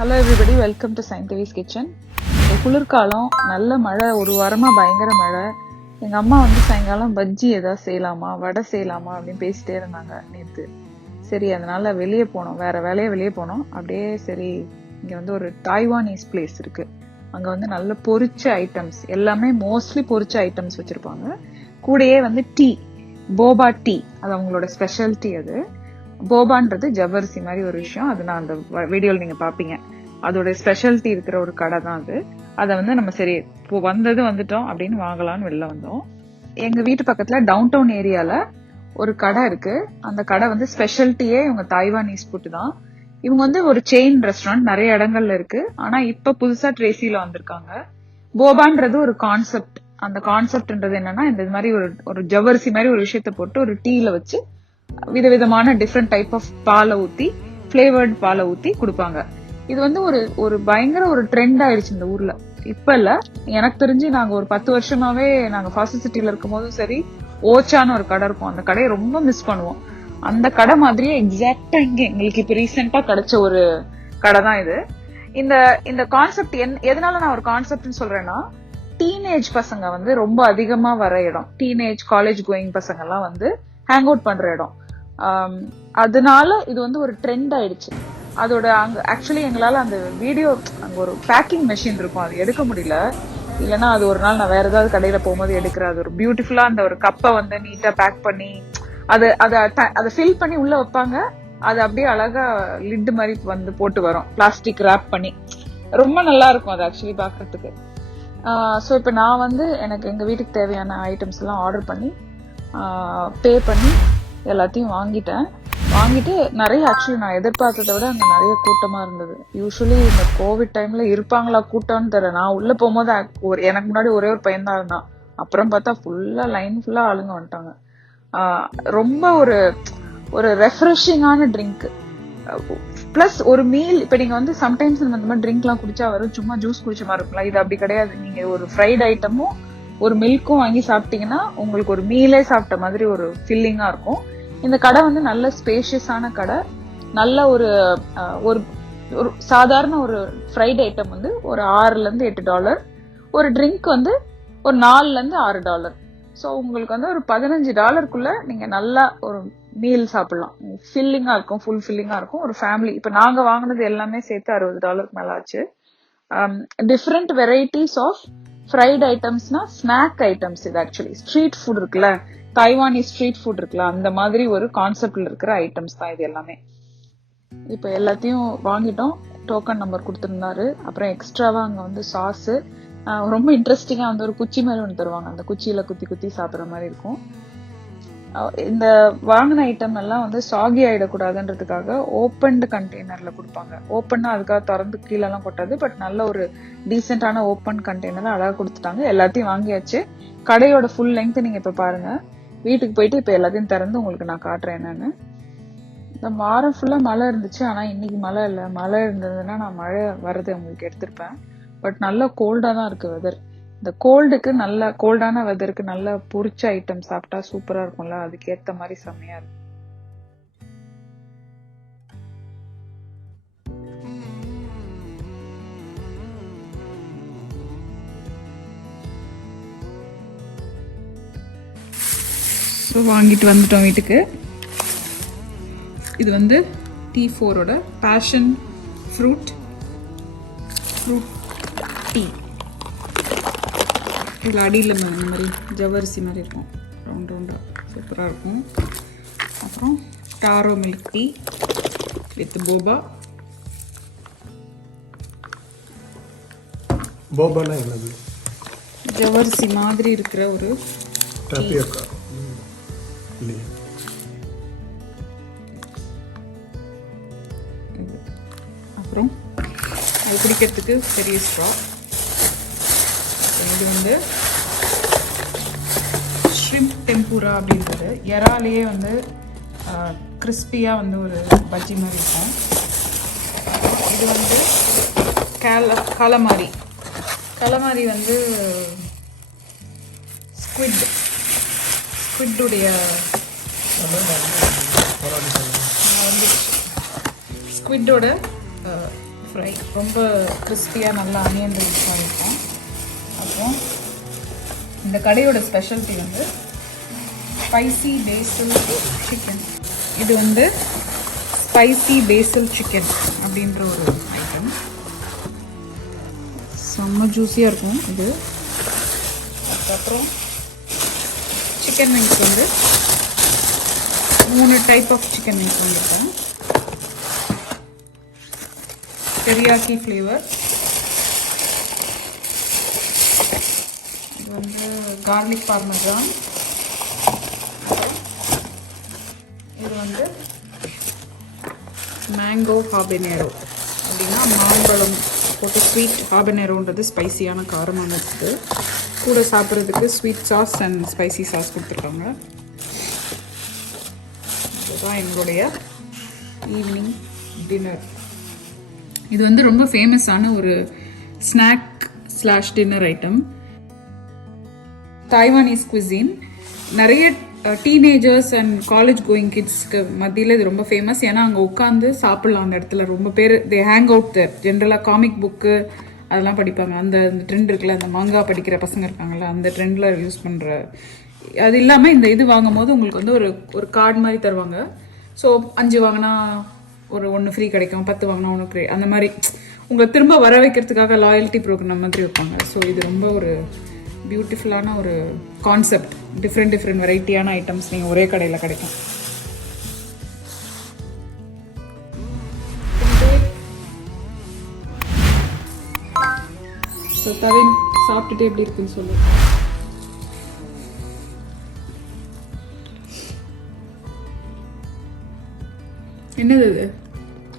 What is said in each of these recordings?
Hello everybody, welcome to சயின்டிவிஸ் kitchen. குளிர்காலம், நல்ல மழை, ஒரு வாரமாக பயங்கர மழை. எங்கள் அம்மா வந்து சாயங்காலம் பஜ்ஜி ஏதாவது செய்யலாமா, வடை செய்யலாமா அப்படின்னு பேசிட்டே இருந்தாங்க நேற்று. சரி, அதனால வெளியே போனோம், வேற வேலையை வெளியே போனோம். அப்படியே சரி, இங்கே வந்து ஒரு டைவானீஸ் பிளேஸ் இருக்கு. அங்கே வந்து நல்ல பொரிச்ச ஐட்டம்ஸ், எல்லாமே மோஸ்ட்லி பொரிச்ச ஐட்டம்ஸ் வச்சிருப்பாங்க. கூடயே வந்து டீ, போபா டீ, அது அவங்களோட ஸ்பெஷாலிட்டி. அது போபான்றது ஜவ்வரிசி மாதிரி ஒரு விஷயம். அது நான் அந்த வீடியோவில் நீங்க பாப்பீங்க. அதோட ஸ்பெஷாலிட்டி இருக்கிற ஒரு கடை தான் அது. அதை வந்து நம்ம சரி இப்போ வந்துட்டோம் அப்படின்னு வாங்கலாம்னு வெளில வந்தோம். எங்க வீட்டு பக்கத்துல டவுன் டவுன் ஏரியால ஒரு கடை இருக்கு. அந்த கடை வந்து ஸ்பெஷாலிட்டியே இவங்க தாய்வானீஸ் ஃபுட் தான். இவங்க வந்து ஒரு செயின் ரெஸ்டாரண்ட், நிறைய இடங்கள்ல இருக்கு. ஆனா இப்ப புதுசா ட்ரேசில வந்திருக்காங்க. போபான்றது ஒரு கான்செப்ட். அந்த கான்செப்ட்ன்றது என்னன்னா, இந்த மாதிரி ஒரு ஜவ்வரிசி மாதிரி ஒரு விஷயத்த போட்டு ஒரு டீல வச்சு விதவிதமான டிஃப்ரெண்ட் டைப் ஆஃப் பாலை ஊத்தி, பிளேவர்ட் பாலை ஊத்தி கொடுப்பாங்க. இது வந்து ஒரு பயங்கர ஒரு ட்ரெண்ட் ஆயிடுச்சு இந்த ஊர்ல. இப்ப இல்ல, எனக்கு தெரிஞ்சு நாங்க ஒரு 10 வருஷமாவே நாங்க ஃபாஸ்ட் சிட்டில இருக்கும் போதும் சரி, ஓச்சான ஒரு கடை இருக்கும். அந்த கடையை ரொம்ப மிஸ் பண்ணுவோம். அந்த கடை மாதிரியே எக்ஸாக்டா இங்க எங்களுக்கு இப்ப ரீசெண்டா கிடைச்ச ஒரு கடை தான் இது. இந்த கான்செப்ட் எதனால நான் ஒரு கான்செப்ட்னு சொல்றேன்னா, டீனேஜ் பசங்க வந்து ரொம்ப அதிகமா வர இடம். டீனேஜ் காலேஜ் கோயிங் பசங்க எல்லாம் வந்து ஹேங் அவுட் பண்ற இடம். அதனால இது வந்து ஒரு ட்ரெண்ட் ஆயிடுச்சு. அதோட அங்க ஆக்சுவலி எங்களால அந்த வீடியோ, அங்க ஒரு பேக்கிங் மெஷின் இருக்கும், அது எடுக்க முடியல. இல்லைன்னா அது ஒரு நாள் நான் வேற ஏதாவது கடையில போகும்போது எடுக்கிறேன். அது ஒரு பியூட்டிஃபுல்லா அந்த ஒரு கப்பை வந்து நீட்டா பேக் பண்ணி அதை ஃபில் பண்ணி உள்ள வைப்பாங்க. அது அப்படியே அழகா லிட் மாதிரி வந்து போட்டு வரும், பிளாஸ்டிக் ரேப் பண்ணி. ரொம்ப நல்லா இருக்கும் அது ஆக்சுவலி பாக்குறதுக்கு. ஸோ இப்போ நான் வந்து எனக்கு எங்க வீட்டுக்கு தேவையான ஐட்டம்ஸ் எல்லாம் ஆர்டர் பண்ணி பே பண்ணி எல்லாத்தையும் வாங்கிட்டு நிறைய, ஆக்சுவலி நான் எதிர்பார்த்ததை விட அங்க நிறைய கூட்டமா இருந்தது. யூஸ்வலி இந்த கோவிட் டைம்ல இருப்பாங்களா கூட்டம்னு தெரியல. நான் உள்ள போகும்போது எனக்கு முன்னாடி ஒரே ஒரு பையன் தான் இருந்தான். அப்புறம் பார்த்தா ஃபுல்லா லைன் ஃபுல்லா ஆளுங்க வந்துட்டாங்க. ரொம்ப ஒரு ரெஃப்ரெஷிங்கான ட்ரிங்க் பிளஸ் ஒரு மீல். இப்ப நீங்க வந்து சம்டைம்ஸ் இந்த மாதிரி ட்ரிங்க் எல்லாம் குடிச்சா வரும், சும்மா ஜூஸ் குடிச்ச மாதிரி இருக்கும்ல. இது அப்படி கிடையாது. நீங்க ஒரு ஃப்ரைட் ஐட்டமும் ஒரு மில்க்கும் வாங்கி சாப்பிட்டீங்கன்னா உங்களுக்கு ஒரு மீலே சாப்பிட்ட மாதிரி ஒரு ஃபில்லிங்கா இருக்கும். இந்த கடை வந்து நல்ல ஸ்பேஷியஸான கடை. நல்ல ஒரு சாதாரண ஒரு ஃப்ரைட் ஐட்டம் வந்து ஒரு $6 to $8. ஒரு ட்ரிங்க் வந்து ஒரு $4 to $6. ஸோ உங்களுக்கு வந்து ஒரு $15 நீங்க நல்லா ஒரு மீல் சாப்பிடலாம். ஃபில்லிங்கா இருக்கும், ஃபுல் ஃபில்லிங்கா இருக்கும். ஒரு ஃபேமிலி, இப்ப நாங்க வாங்கினது எல்லாமே சேர்த்து $60 மேல ஆச்சு. டிஃப்ரெண்ட் வெரைட்டிஸ் ஆஃப் ஃப்ரைட் ஐட்டம்ஸ்னா ஸ்நாக் ஐட்டம்ஸ். இது ஆக்சுவலி ஸ்ட்ரீட் ஃபுட் இருக்குல்ல, தைவானி ஸ்ட்ரீட் ஃபுட் இருக்குல்ல, அந்த மாதிரி ஒரு கான்செப்ட்ல இருக்கிற ஐட்டம்ஸ் தான் இது எல்லாமே. இப்ப எல்லாத்தையும் வாங்கிட்டோம். டோக்கன் நம்பர் கொடுத்திருந்தாரு. அப்புறம் எக்ஸ்ட்ராவா அங்க வந்து சாஸ், ரொம்ப இன்ட்ரெஸ்டிங்கா வந்து ஒரு குச்சி மாதிரி ஒன்று தருவாங்க. அந்த குச்சியில குத்தி குத்தி சாப்பிட்ற மாதிரி இருக்கும். இந்த வாங்கின ஐட்டம் எல்லாம் வந்து சாகி ஆயிடக்கூடாதுன்றதுக்காக ஓப்பன்டு கண்டெய்னர்ல கொடுப்பாங்க. ஓப்பன்னா அதுக்காக திறந்து கீழே எல்லாம் கொட்டாது, பட் நல்ல ஒரு டீசென்டான ஓப்பன் கண்டெய்னர் அழகா கொடுத்துட்டாங்க. எல்லாத்தையும் வாங்கியாச்சு. கடையோட ஃபுல் லெங்த் நீங்க இப்ப பாருங்க. வீட்டுக்கு போயிட்டு இப்ப எல்லாத்தையும் திறந்து உங்களுக்கு நான் காட்டுறேன் என்னன்னு. இந்த வாரம் ஃபுல்லா மழை இருந்துச்சு, ஆனா இன்னைக்கு மழை இல்லை. மழை இருந்ததுன்னா நான் மழை வர்றது உங்களுக்கு எடுத்திருப்பேன். பட் நல்ல கோல்டா தான் இருக்கு வெதர். இந்த கோல்டுக்கு, நல்ல கோல்டான வெதருக்கு நல்ல பொரிச்ச ஐட்டம் சாப்பிட்டா சூப்பரா இருக்கும்ல, அதுக்கு ஏத்த மாதிரி செம்மையா இருக்கும். ஸோ வாங்கிட்டு வந்துட்டோம் வீட்டுக்கு. இது வந்து T4ஓட பேஷன் ஃப்ரூட் டீ. இதில் அடியில் இந்த மாதிரி ஜவ்வரிசி மாதிரி இருக்கும், ரவுண்ட் ரவுண்டாக சூப்பராக இருக்கும். அப்புறம் taro milk tea with boba. போபானா என்னது? ஜவ்வரிசி மாதிரி இருக்கிற ஒரு டப்பியோக்கா இல்லையா? அப்புறம் அது குடிக்கிறதுக்கு பெரிய ஸ்ட்ரா. இது வந்து ஷ்ரிம்ப் டெம்பூரா அப்படின்றது. இறாலேயே வந்து கிறிஸ்பியாக வந்து ஒரு பஜ்ஜி மாதிரி இருக்கும். இது வந்து கலமாரி வந்து ஸ்குவிட்டுடைய ஸ்குவிட்டோட ஃப்ரை ரொம்ப கிறிஸ்பியாக நல்லா ஆனியன் ரைஸாக இருக்கும். அப்புறம் இந்த கடையோட ஸ்பெஷாலிட்டி வந்து ஸ்பைசி பேசில் சிக்கன். இது வந்து ஸ்பைசி பேசில் சிக்கன் அப்படின்ற ஒரு ஐட்டம். செம்ம ஜூஸியாக இருக்கும் இது. அதுக்கப்புறம் சிக்கன் விங்ஸ் வந்து 3 டைப் ஆஃப் சிக்கன் விங்ஸ் வந்துருக்கேன். டெரியாக்கி ஃப்ளேவர், இது வந்து கார்லிக் பார்மஜான், இது வந்து மேங்கோ ஹாபனேரோ. அப்படின்னா மாம்பழம் போட்டு ஸ்வீட். ஹாபனேரோன்றது ஸ்பைசியான காரமான இருக்குது. கூட சாப்பிட்றதுக்கு sweet sauce and spicy sauce கொடுத்துருக்காங்க. இதுதான் எங்களுடைய ஈவினிங் டின்னர். இது வந்து ரொம்ப ஃபேமஸான ஒரு snack slash dinner item. Taiwanese cuisine. நிறைய டீனேஜர்ஸ் அண்ட் காலேஜ் கோயிங் கிட்ஸ்க்கு மத்தியில் இது ரொம்ப ஃபேமஸ். ஏன்னா அங்கே உட்காந்து சாப்பிட்லாம். அந்த இடத்துல ரொம்ப பேர் தே ஹேங் அவுட் தேர். ஜென்ரலாக காமிக் புக்கு அதெல்லாம் படிப்பாங்க. அந்த ட்ரெண்ட் இருக்குல்ல, அந்த மாங்கா படிக்கிற பசங்க இருக்காங்கல்ல, அந்த ட்ரெண்டில் யூஸ் பண்ணுற. அது இல்லாமல் இந்த இது வாங்கும் போது உங்களுக்கு வந்து ஒரு கார்டு மாதிரி தருவாங்க. ஸோ 5 வாங்கினா ஒரு 1 ஃப்ரீ கிடைக்கும், 10 வாங்கினா 1 ஃப்ரீ, அந்த மாதிரி உங்களை திரும்ப வர வைக்கிறதுக்காக லாயல்ட்டி ப்ரோக்ராம் மாதிரி வைப்பாங்க. ஸோ இது ரொம்ப ஒரு பியூட்டிஃபுல்லான ஒரு கான்செப்ட். டிஃப்ரெண்ட் வெரைட்டியான ஐட்டம்ஸ் நீங்கள் ஒரே கடையில் கிடைக்கும். ஸோ தவின் சாப்பிட்டுட்டு எப்படி இருக்குன்னு சொல்லு. என்னது இது?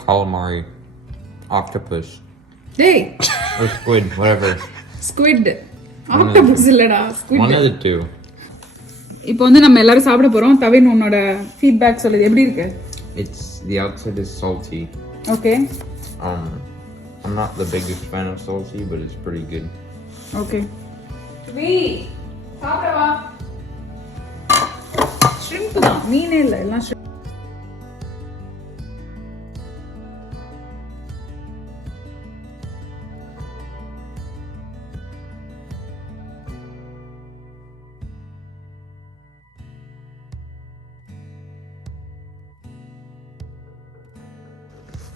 Calamari, octopus, டேய், or squid, whatever. Squid. Octopus இல்லடா, squid. One of the two. இப்போ வந்து நம்ம எல்லாரும் சாப்பிட போறோம். தவின் உன்னோட ஃபீட்பேக் சொல்லுது. எப்படி இருக்கு? It's the outside is salty. Okay. I'm not the biggest fan of salty, but it's pretty good. Okay. வி சாப்பிட வா. ஷ்ரிம்ப் தான், மீனே இல்ல, எல்லாம் ஷ்ரிம்ப்.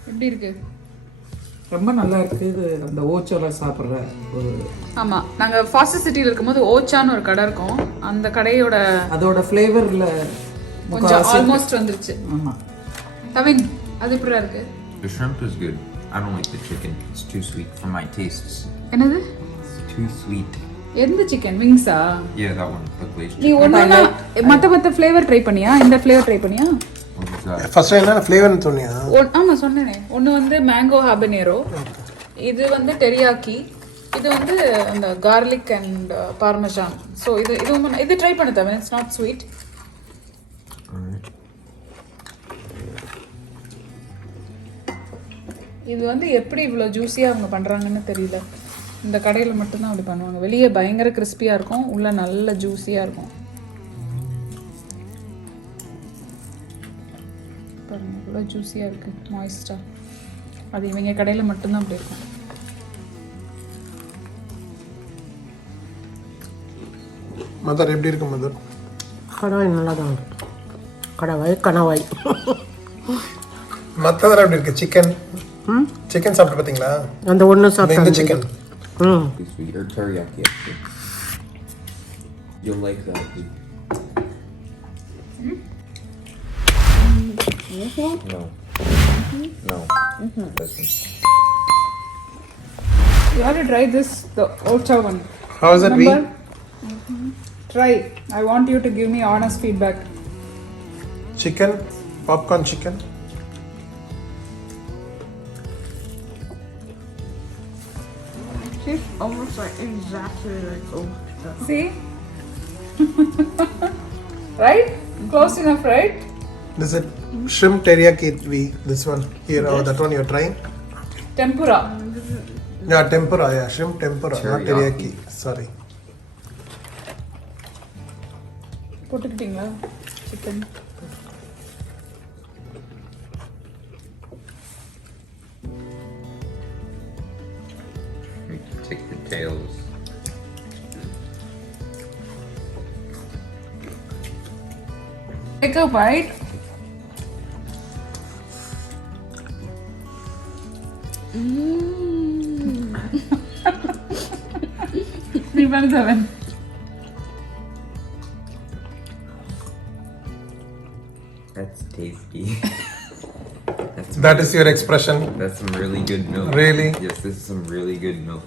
எப்படி இருக்கு? ரொம்ப நல்லா இருக்குது. இது அந்த ஓச்சோல சாப்பிட்ற ஒரு. ஆமாம், நாங்கள் ஃபாஸ்ட் சிட்டியில் இருக்கும்போது ஓச்சான்னு ஒரு கடை இருக்கும். அந்த கடையோட அதோட ஃப்ளேவரில் கொஞ்சம் ஆல்மோஸ்ட் வந்துருச்சு. ஆமாம். தவின் அது எப்படி இருக்கு? The shrimp is good. I don't like the chicken. It's too sweet for my tastes. என்னது? It's too sweet. எந்த chicken விங்ஸா? Yeah, that one. The glazed நீ chicken. ஒன்னா மற்ற ஃப்ளேவர் ட்ரை பண்ணியா? இந்த ஃப்ளேவர் ட்ரை பண்ணியா? What was that? ஃபர்ஸ்ட் என்ன ஃப்ளேவர்னு சொன்னியா? ஆமாம் சொன்னேனே. ஒன்று வந்து மேங்கோ ஹாபனேரோ, இது வந்து டெரியாக்கி, இது வந்து அந்த கார்லிக் அண்ட் பார்மஜான். ஸோ இது ட்ரை பண்ண தவிர இட்ஸ் நாட் ஸ்வீட். Alright. இது வந்து எப்படி இவ்வளோ ஜூஸியாக அவங்க பண்ணுறாங்கன்னு தெரியல. இந்த கடையில் மட்டும்தான் அப்படி பண்ணுவாங்க. வெளியே பயங்கர கிறிஸ்பியாக இருக்கும், உள்ள நல்ல ஜூஸியாக இருக்கும். பாருங்க இவ்வளோ ஜூஸியாக இருக்குது, மாய்ஸ்டாக. அது இவங்க கடையில் மட்டும்தான் அப்படி இருக்கும். மதர் எப்படி இருக்கு மதர்? கடாய் நல்லா தான் இருக்கு. கணவாய் மற்றதெல்லாம் எப்படி இருக்கு? சிக்கன் சிக்கன் சாப்பிட்டு பார்த்தீங்களா? அந்த ஒன்று இந்த சாப்பிட்டேன். Chicken Too sweet or teriyaki actually. You'll like that. No. No. This one. You have to try this, the Ocha one. How is it? Remember? Try. I want you to give me honest feedback. Chicken, popcorn chicken. She's almost like exactly like See? Right? Close enough, right? This is shrimp teriyaki. This one here or that one you're trying? Tempura. Yeah, tempura. Yeah, shrimp tempura, not teriyaki. Sorry. போட்டுக்கிட்டீங்களா chicken? scales. Take a bite. Even 7. That's tasty. That is your expression. That's some really good milk. Really? Yes, this is some really good milk.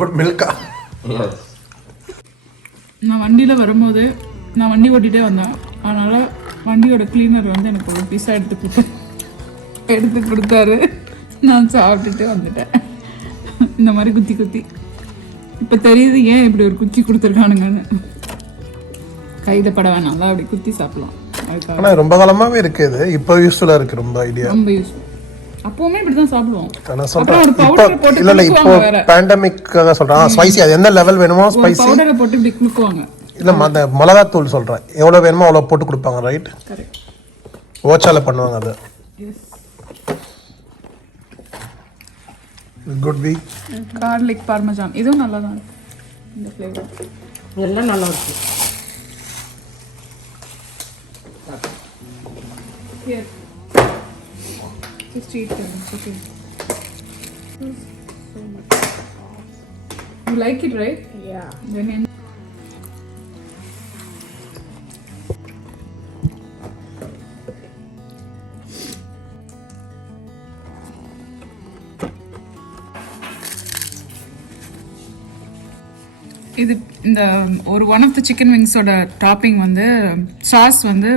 Good milk. Yes. நான் வண்டியில் வரும்போது நான் வண்டி ஓட்டிகிட்டே வந்தேன். அதனால் வண்டியோட cleaner வந்து எனக்கு ஒரு பீஸாக எடுத்து கொடுத்தாரு. நான் சாப்பிட்டுட்டு வந்துட்டேன். இந்த மாதிரி குத்தி குத்தி இப்போ தெரியுது ஏன் இப்படி ஒரு குச்சி கொடுத்துருக்கானுங்கன்னு. கையில் பட வேணாம்ல, அப்படி குத்தி சாப்பிடலாம். ஆனா ரொம்ப காலமாவே இருக்கு இது. இப்போ யூஸ்ஃபுல்லா இருக்கு ரொம்ப ஐடியா. ரொம்ப யூஸ்ஃபுல். அப்போவுமே இப்படி தான் சாப்பிடுவோம். நான் சொல்றேன் ஒரு இப்போ பவுடர் போட்டு இல்ல இப்போ பேண்டமிக்காக சொல்றேன். ஸ்பைசி அது எந்த லெவல் வேணுமோ ஸ்பைசி பவுடரை போட்டு இப்படி குளுக்குவாங்க. இல்ல அந்த மிளகாத்தூள் சொல்றேன். எவ்வளவு வேணுமோ அவ்வளவு போட்டு கொடுப்பாங்க, ரைட்? கரெக்ட். ஓச்சால பண்ணுவாங்க அது. Could be. கார்லிக் பார்மஜான் இதுவும் நல்லா தான் இருக்கு. இந்த ஃப்ளேவர் எல்லாம் நல்லா இருக்கு. Here. Just eat them. It's okay. So much. You like it, right? Yeah. Then இது இந்த ஒரு ஒன் ஆஃப் த சிக்கன் விங்ஸோட டாப்பிங் வந்து சாஸ் வந்து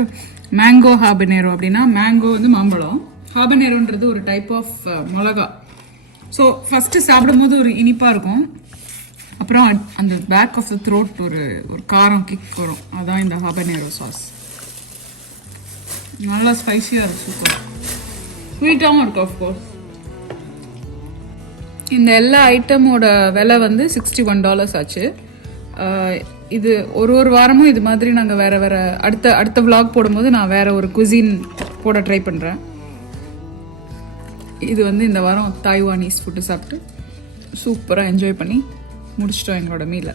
மேங்கோ ஹாபனேரோ. அப்படின்னா மேங்கோ வந்து மாம்பழம், ஹாபனேரோன்றது ஒரு டைப் ஆஃப் மிளகா. ஸோ ஃபஸ்ட்டு சாப்பிடும்போது ஒரு இனிப்பாக இருக்கும், அப்புறம் அந்த பேக் ஆஃப் த த்ரோட் ஒரு காரம் கிக் வரும். அதான் இந்த ஹாபனேரோ சாஸ். நல்லா ஸ்பைஸியாக இருக்கும், சூப்பராக ஸ்வீட்டாகவும் இருக்கும். ஆஃப்கோர்ஸ் இந்த எல்லா ஐட்டமோட விலை வந்து $61 ஆச்சு. இது ஒரு வாரமும் இது மாதிரி நாங்கள் வேறு அடுத்த vlog போடும்போது நான் வேறு ஒரு குசின் போட ட்ரை பண்ணுறேன். இது வந்து இந்த வாரம் தாய்வானீஸ் ஃபுட்டு சாப்பிட்டு சூப்பராக என்ஜாய் பண்ணி முடிச்சிட்டோம் எங்களோட மீலை.